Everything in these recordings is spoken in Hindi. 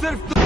सिर्फ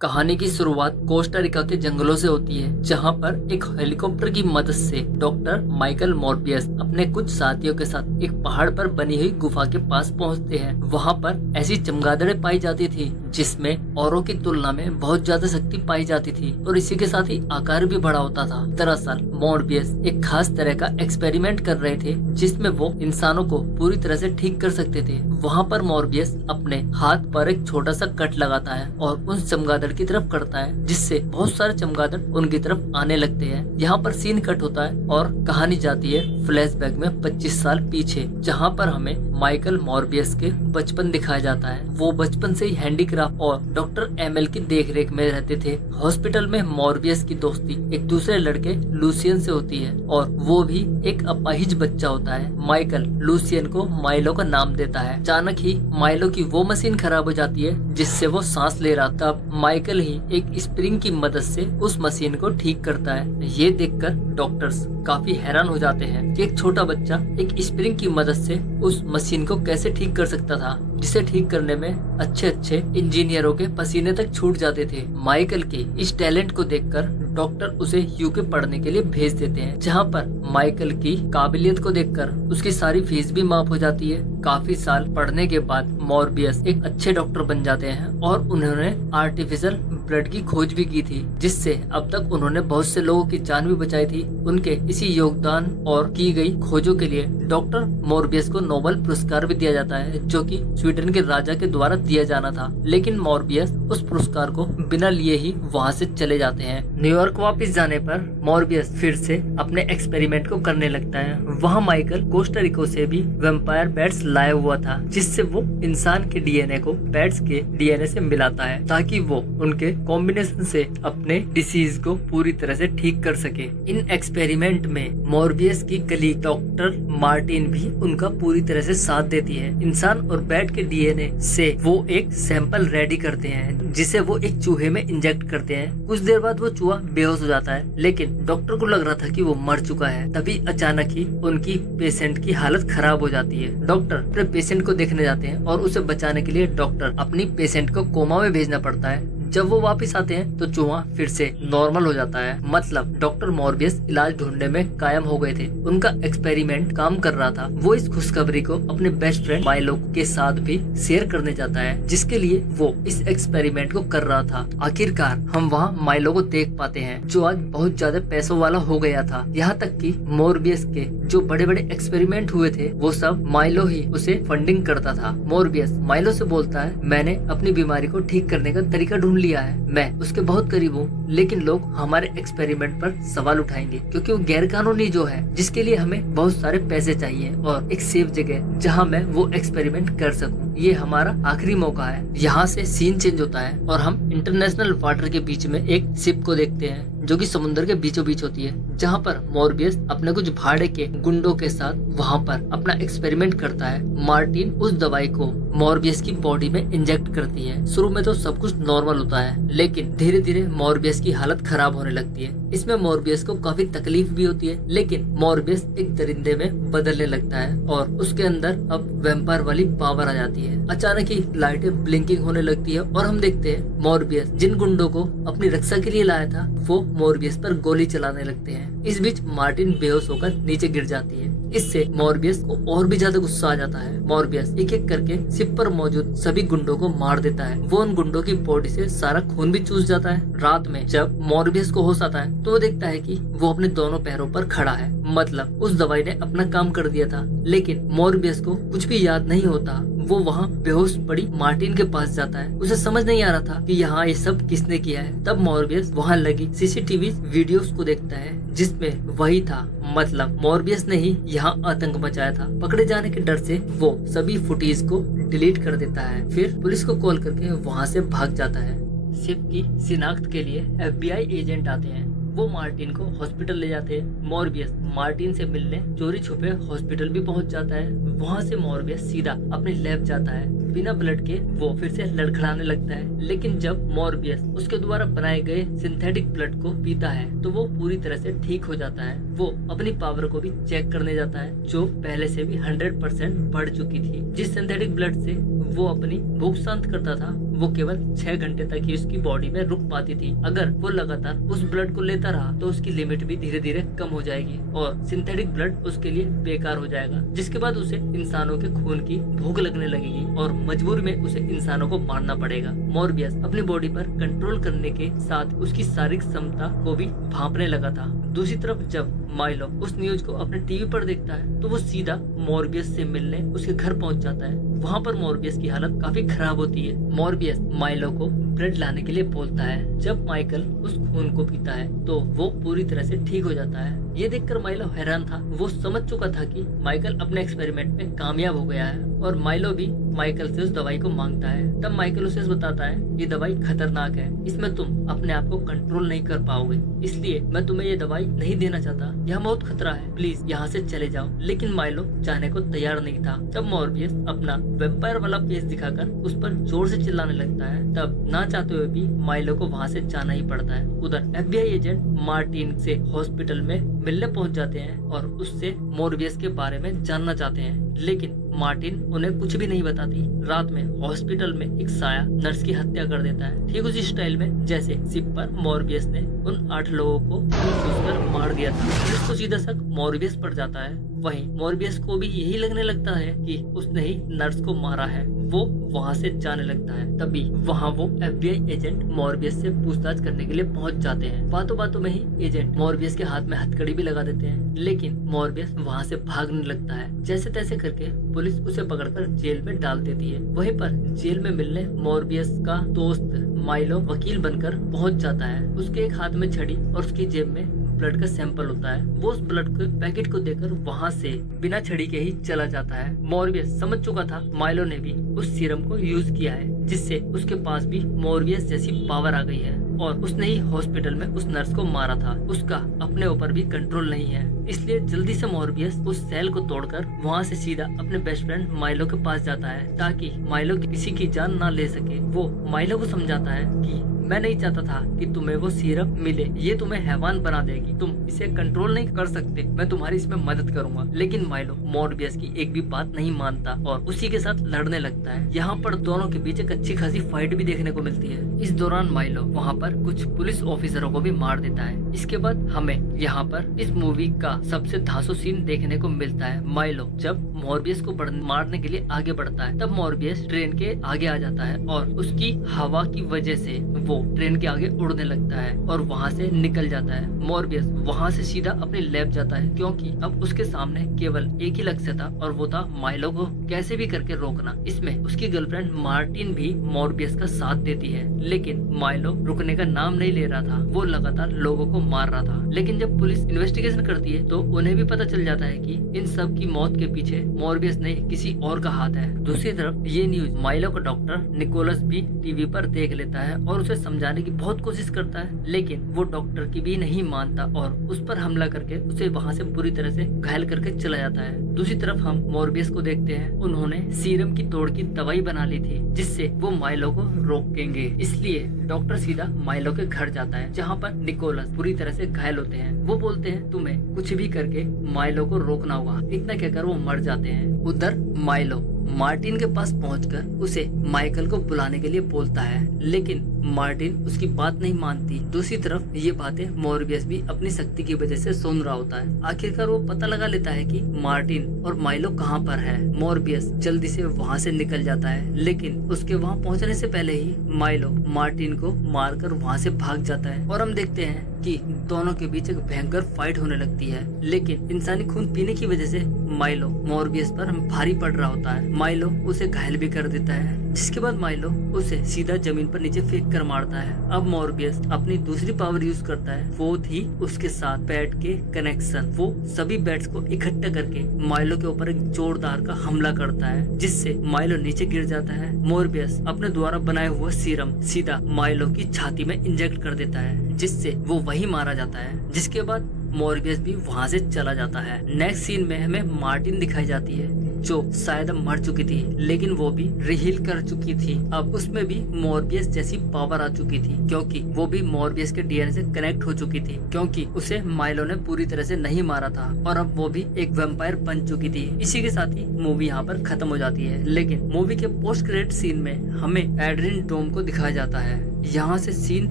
कहानी की शुरुआत कोस्टा रिका के जंगलों से होती है, जहां पर एक हेलीकॉप्टर की मदद से डॉक्टर माइकल मॉर्बियस अपने कुछ साथियों के साथ एक पहाड़ पर बनी हुई गुफा के पास पहुंचते हैं। वहां पर ऐसी चमगादड़ें पाई जाती थी जिसमें औरों की तुलना में बहुत ज्यादा शक्ति पाई जाती थी और इसी के साथ ही आकार भी बड़ा होता था। दरअसल मॉर्बियस एक खास तरह का एक्सपेरिमेंट कर रहे थे जिसमें वो इंसानों को पूरी तरह से ठीक कर सकते थे। वहाँ पर मॉर्बियस अपने हाथ पर एक छोटा सा कट लगाता है और उन चमगादड़ की तरफ करता है, जिससे बहुत सारे चमगादड़ उनकी तरफ आने लगते हैं। यहाँ पर सीन कट होता है और कहानी जाती है फ्लैशबैक में 25 साल पीछे, जहाँ पर हमें माइकल मॉर्बियस के बचपन दिखाया जाता है। वो बचपन से ही हैंडीक्राफ्ट और डॉक्टर एमएल की देखरेख में रहते थे। हॉस्पिटल में मॉर्बियस की दोस्ती एक दूसरे लड़के लूसियन से होती है और वो भी एक अपाहिज बच्चा होता है। माइकल लूसियन को माइलो का नाम देता है। अचानक ही माइलो की वो मशीन खराब हो जाती है जिससे वो सांस ले रहा। तब माइकल ही एक स्प्रिंग की मदद से उस मशीन को ठीक करता है। ये देखकर डॉक्टर्स काफी हैरान हो जाते हैं कि एक छोटा बच्चा एक स्प्रिंग की मदद से उस मशीन को कैसे ठीक कर सकता था, जिसे ठीक करने में अच्छे अच्छे इंजीनियरों के पसीने तक छूट जाते थे। माइकल के इस टैलेंट को देखकर डॉक्टर उसे यूके पढ़ने के लिए भेज देते हैं, जहाँ पर माइकल की काबिलियत को देखकर उसकी सारी फीस भी माफ हो जाती है। काफी साल पढ़ने के बाद मॉर्बियस एक अच्छे डॉक्टर बन जाते हैं और उन्होंने आर्टिफिशियल ब्लड की खोज भी की थी, जिससे अब तक उन्होंने बहुत से लोगों की जान भी बचाई थी। उनके इसी योगदान और की गई खोजों के लिए डॉक्टर मॉर्बियस को नोबेल पुरस्कार भी दिया जाता है, जो कि स्वीडन के राजा के द्वारा दिया जाना था। लेकिन मॉर्बियस उस पुरस्कार को बिना लिए ही वहाँ से चले जाते हैं। न्यूयॉर्क वापस जाने पर मॉर्बियस फिर से अपने एक्सपेरिमेंट को करने लगता है। वहाँ माइकल कोस्टा रिको से भी वैम्पायर बैट्स लाया हुआ था, जिससे वो इंसान के डीएनए को बैट्स के डीएनए से मिलाता है ताकि वो उनके कॉम्बिनेशन से अपने डिसीज को पूरी तरह से ठीक कर सके। इन एक्सपेरिमेंट में मॉर्बियस की कलीग डॉक्टर मार्टिन भी उनका पूरी तरह से साथ देती है। इंसान और बैट के डीएनए से वो एक सैंपल रेडी करते हैं, जिसे वो एक चूहे में इंजेक्ट करते हैं। कुछ देर बाद वो चूहा बेहोश हो जाता है, लेकिन डॉक्टर को लग रहा था कि वो मर चुका है। तभी अचानक ही उनकी पेशेंट की हालत खराब हो जाती है। डॉक्टर अपने पेशेंट को देखने जाते हैं और उसे बचाने के लिए डॉक्टर अपनी पेशेंट को कोमा में भेजना पड़ता है। जब वो वापस आते हैं तो चूहा फिर से नॉर्मल हो जाता है। मतलब डॉक्टर मॉर्बियस इलाज ढूंढने में कायम हो गए थे। उनका एक्सपेरिमेंट काम कर रहा था। वो इस खुशखबरी को अपने बेस्ट फ्रेंड माइलो के साथ भी शेयर करने जाता है, जिसके लिए वो इस एक्सपेरिमेंट को कर रहा था। आखिरकार हम वहाँ माइलो को देख पाते हैं, जो आज बहुत ज्यादा पैसों वाला हो गया था। यहाँ तक कि मॉर्बियस के जो बड़े बड़े एक्सपेरिमेंट हुए थे वो सब माइलो ही उसे फंडिंग करता था। मॉर्बियस माइलो से बोलता है, मैंने अपनी बीमारी को ठीक करने का तरीका ढूंढ लिया है, मैं उसके बहुत करीब हूँ, लेकिन लोग हमारे एक्सपेरिमेंट पर सवाल उठाएंगे क्योंकि वो गैर कानूनी जो है, जिसके लिए हमें बहुत सारे पैसे चाहिए और एक सेफ जगह जहाँ मैं वो एक्सपेरिमेंट कर सकूँ। ये हमारा आखिरी मौका है। यहाँ से सीन चेंज होता है और हम इंटरनेशनल वाटर के बीच में एक शिप को देखते हैं जो कि समुद्र के बीचों बीच होती है, जहाँ पर मॉर्बियस अपने कुछ भाड़े के गुंडों के साथ वहाँ पर अपना एक्सपेरिमेंट करता है। मार्टिन उस दवाई को मॉर्बियस की बॉडी में इंजेक्ट करती है। शुरू में तो सब कुछ नॉर्मल होता है, लेकिन धीरे धीरे मॉर्बियस की हालत खराब होने लगती है। इसमें मॉर्बियस को काफी तकलीफ भी होती है, लेकिन मॉर्बियस एक दरिंदे में बदलने लगता है और उसके अंदर अब वैम्पायर वाली पावर आ जाती है। अचानक ही लाइटें ब्लिंकिंग होने लगती है और हम देखते हैं मॉर्बियस जिन गुंडों को अपनी रक्षा के लिए लाया था वो मॉर्बियस पर गोली चलाने लगते हैं। इस बीच मार्टिन बेहोश होकर नीचे गिर जाती है। इससे मॉर्बियस को और भी ज्यादा गुस्सा आ जाता है। मॉर्बियस एक एक करके शिप पर मौजूद सभी गुंडों को मार देता है। वो उन गुंडों की बॉडी से सारा खून भी चूस जाता है। रात में जब मॉर्बियस को होश आता है तो वो देखता है कि वो अपने दोनों पैरों पर खड़ा है। मतलब उस दवाई ने अपना काम कर दिया था, लेकिन मॉर्बियस को कुछ भी याद नहीं होता। वो वहाँ बेहोश पड़ी मार्टिन के पास जाता है। उसे समझ नहीं आ रहा था कि यहाँ ये सब किसने किया है। तब मॉर्बियस वहाँ लगी सीसीटीवी वीडियोस को देखता है, जिसमें वही था। मतलब मॉर्बियस ने ही यहाँ आतंक मचाया था। पकड़े जाने के डर से वो सभी फुटेज को डिलीट कर देता है। फिर पुलिस को कॉल करके वहाँ से भाग जाता है। शिप की शिनाख्त के लिए FBI एजेंट आते हैं। वो मार्टिन को हॉस्पिटल ले जाते हैं। मॉर्बियस मार्टिन से मिलने चोरी छुपे हॉस्पिटल भी पहुंच जाता है। वहां से मॉर्बियस सीधा अपने लैब जाता है। बिना ब्लड के वो फिर से लड़खड़ाने लगता है। लेकिन जब मॉर्बियस उसके द्वारा बनाए गए सिंथेटिक ब्लड को पीता है तो वो पूरी तरह से ठीक हो जाता है। वो अपनी पावर को भी चेक करने जाता है जो पहले से भी 100% बढ़ चुकी थी। जिस सिंथेटिक ब्लड से वो अपनी भूख शांत करता था वो केवल 6 घंटे तक ही उसकी बॉडी में रुक पाती थी। अगर वो लगातार उस ब्लड को लेता रहा तो उसकी लिमिट भी धीरे धीरे कम हो जाएगी और सिंथेटिक ब्लड उसके लिए बेकार हो जाएगा, जिसके बाद उसे इंसानों के खून की भूख लगने लगेगी और मजबूर में उसे इंसानों को मारना पड़ेगा। मॉर्बियस अपनी बॉडी पर कंट्रोल करने के साथ उसकी शारीरिक क्षमता को भी भांपने लगा था। दूसरी तरफ जब माइलो उस न्यूज को अपने टीवी पर देखता है तो वो सीधा मॉर्बियस से मिलने उसके घर पहुंच जाता है। वहाँ पर मॉर्बियस की हालत काफी खराब होती है। मॉर्बियस माइलो को ब्लड लाने के लिए बोलता है। जब माइकल उस खून को पीता है तो वो पूरी तरह से ठीक हो जाता है। ये देखकर माइलो हैरान था। वो समझ चुका था कि माइकल अपने एक्सपेरिमेंट में कामयाब हो गया है और माइलो भी माइकल से उस दवाई को मांगता है। तब माइकल उसे बताता है ये दवाई खतरनाक है, इसमें तुम अपने आप को कंट्रोल नहीं कर पाओगे, इसलिए मैं तुम्हें ये दवाई नहीं देना चाहता, यह बहुत खतरा है, प्लीज यहाँ से चले जाओ। लेकिन माइलो जाने को तैयार नहीं था। तब मॉर्बियस अपना वेम्पायर वाला फेस दिखाकर उस पर जोर से चिल्लाने लगता है। तब ना चाहते हुए भी माइलो को वहाँ से जाना ही पड़ता है। उधर FBI एजेंट मार्टिन से हॉस्पिटल में मिलने पहुंच जाते हैं और उससे मॉर्बियस के बारे में जानना चाहते हैं, लेकिन मार्टिन उन्हें कुछ भी नहीं बताती। रात में हॉस्पिटल में एक साया नर्स की हत्या कर देता है, ठीक उसी स्टाइल में जैसे शिप पर मॉर्बियस ने उन 8 लोगों को कर मार दिया था। जिसको सीधा शक मॉर्बियस पर जाता है। वहीं मॉर्बियस को भी यही लगने लगता है कि उसने ही नर्स को मारा है। वो वहाँ से जाने लगता है। तभी वहाँ वो FBI एजेंट मॉर्बियस से पूछताछ करने के लिए पहुँच जाते हैं। बातों बातों में ही एजेंट मॉर्बियस के हाथ में हथकड़ी भी लगा देते हैं, लेकिन मॉर्बियस वहाँ से भागने लगता है। जैसे तैसे करके पुलिस उसे पकड़कर जेल में डाल देती है। वहीं पर जेल में मिलने मॉर्बियस का दोस्त माइलो वकील बनकर पहुंच जाता है। उसके एक हाथ में छड़ी और उसकी जेब में ब्लड का सैंपल होता है। वो उस ब्लड के पैकेट को देकर वहाँ से बिना छड़ी के ही चला जाता है। मॉर्बियस समझ चुका था माइलो ने भी उस सीरम को यूज किया है, जिससे उसके पास भी मॉर्बियस जैसी पावर आ गई है और उसने ही हॉस्पिटल में उस नर्स को मारा था। उसका अपने ऊपर भी कंट्रोल नहीं है, इसलिए जल्दी से मॉर्बियस उस सेल को तोड़कर वहाँ से सीधा अपने बेस्ट फ्रेंड माइलो के पास जाता है ताकि माइलो किसी की जान ना ले सके। वो माइलो को समझाता है कि मैं नहीं चाहता था कि तुम्हें वो सीरप मिले, ये तुम्हें हैवान बना देगी, तुम इसे कंट्रोल नहीं कर सकते, मैं तुम्हारी इसमें मदद करूंगा। लेकिन माइलो मॉर्बियस की एक भी बात नहीं मानता और उसी के साथ लड़ने लगता है। यहाँ पर दोनों के बीच एक अच्छी खासी फाइट भी देखने को मिलती है। इस दौरान माइलो वहाँ पर कुछ पुलिस ऑफिसरों को भी मार देता है। इसके बाद हमें यहाँ पर इस मूवी का सबसे धांसू सीन देखने को मिलता है। माइलो जब मॉर्बियस को मारने के लिए आगे बढ़ता है तब मॉर्बियस ट्रेन के आगे आ जाता है और उसकी हवा की वजह से वो ट्रेन के आगे उड़ने लगता है और वहाँ से निकल जाता है। मॉर्बियस वहाँ से सीधा अपनी लैब जाता है क्योंकि अब उसके सामने केवल एक ही लक्ष्य था और वो था माइलो को कैसे भी करके रोकना। इसमें उसकी गर्लफ्रेंड मार्टिन भी मॉर्बियस का साथ देती है, लेकिन माइलो रुकने का नाम नहीं ले रहा था। वो लगातार लोगों को मार रहा था। लेकिन जब पुलिस इन्वेस्टिगेशन करती है तो उन्हें भी पता चल जाता है कि इन सब की मौत के पीछे मॉर्बियस नहीं किसी और का हाथ है। दूसरी तरफ ये न्यूज माइलो का डॉक्टर निकोलस भी टीवी पर देख लेता है और उसे समझाने की बहुत कोशिश करता है, लेकिन वो डॉक्टर की भी नहीं मानता और उस पर हमला करके उसे वहाँ से बुरी तरह से घायल करके चला जाता है। दूसरी तरफ हम मॉर्बियस को देखते हैं। उन्होंने सीरम की तोड़ की दवाई बना ली थी जिससे वो माइलो को रोकेंगे, इसलिए डॉक्टर सीधा माइलो के घर जाता है जहाँ पर निकोलस पूरी तरह से घायल होते हैं। वो बोलते हैं तुम्हें कुछ भी करके माइलो को रोकना होगा। इतना कहकर वो मर जाते हैं। उधर माइलो मार्टिन के पास पहुंचकर उसे माइकल को बुलाने के लिए बोलता है, लेकिन मार्टिन उसकी बात नहीं मानती। दूसरी तरफ ये बातें मॉर्बियस भी अपनी शक्ति की वजह से सुन रहा होता है। आखिरकार वो पता लगा लेता है कि मार्टिन और माइलो कहाँ पर है। मॉर्बियस जल्दी से वहाँ से निकल जाता है, लेकिन उसके वहाँ पहुँचने से पहले ही माइलो मार्टिन को मारकर वहाँ से भाग जाता है और हम देखते हैं कि दोनों के बीच एक भयंकर फाइट होने लगती है। लेकिन इंसानी खून पीने की वजह से माइलो मॉर्बियस पर भारी पड़ रहा होता है। माइलो उसे घायल भी कर देता है, जिसके बाद माइलो उसे सीधा जमीन पर नीचे फेंक कर मारता है। अब मॉर्बियस अपनी दूसरी पावर यूज करता है, वो थी उसके साथ बैट के कनेक्शन। वो सभी बैट्स को इकट्ठा करके माइलो के ऊपर एक जोरदार का हमला करता है, जिससे माइलो नीचे गिर जाता है। मॉर्बियस अपने द्वारा बनाया हुआ सीरम सीधा माइलो की छाती में इंजेक्ट कर देता है, जिससे वो वही मारा जाता है। जिसके बाद मॉर्बियस भी वहाँ से चला जाता है। नेक्स्ट सीन में हमें मार्टिन दिखाई जाती है जो शायद मर चुकी थी, लेकिन वो भी रिहील कर चुकी थी। अब उसमें भी मॉर्बियस जैसी पावर आ चुकी थी, क्योंकि वो भी मॉर्बियस के डीएनए से कनेक्ट हो चुकी थी, क्योंकि उसे माइलो ने पूरी तरह से नहीं मारा था और अब वो भी एक वैम्पायर बन चुकी थी। इसी के साथ ही मूवी यहाँ पर खत्म हो जाती है। लेकिन मूवी के पोस्ट क्रेडिट सीन में हमें एड्रिन डोम को दिखाया जाता है। यहाँ से सीन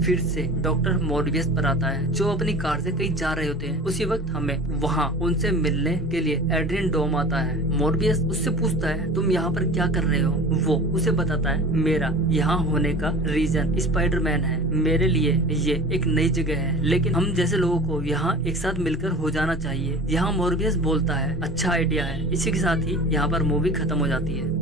फिर से डॉक्टर मॉर्बियस पर आता है, जो अपनी कार से कहीं जा रहे होते हैं। उसी वक्त हमें वहाँ उनसे मिलने के लिए एड्रिन डोम आता है। मॉर्बियस उससे पूछता है, तुम यहाँ पर क्या कर रहे हो? वो उसे बताता है, मेरा यहाँ होने का रीजन स्पाइडरमैन है। मेरे लिए ये एक नई जगह है, लेकिन हम जैसे लोगों को यहाँ एक साथ मिलकर हो जाना चाहिए। यहाँ मॉर्बियस बोलता है, अच्छा आइडिया है। इसी के साथ ही यहाँ पर मूवी खत्म हो जाती है।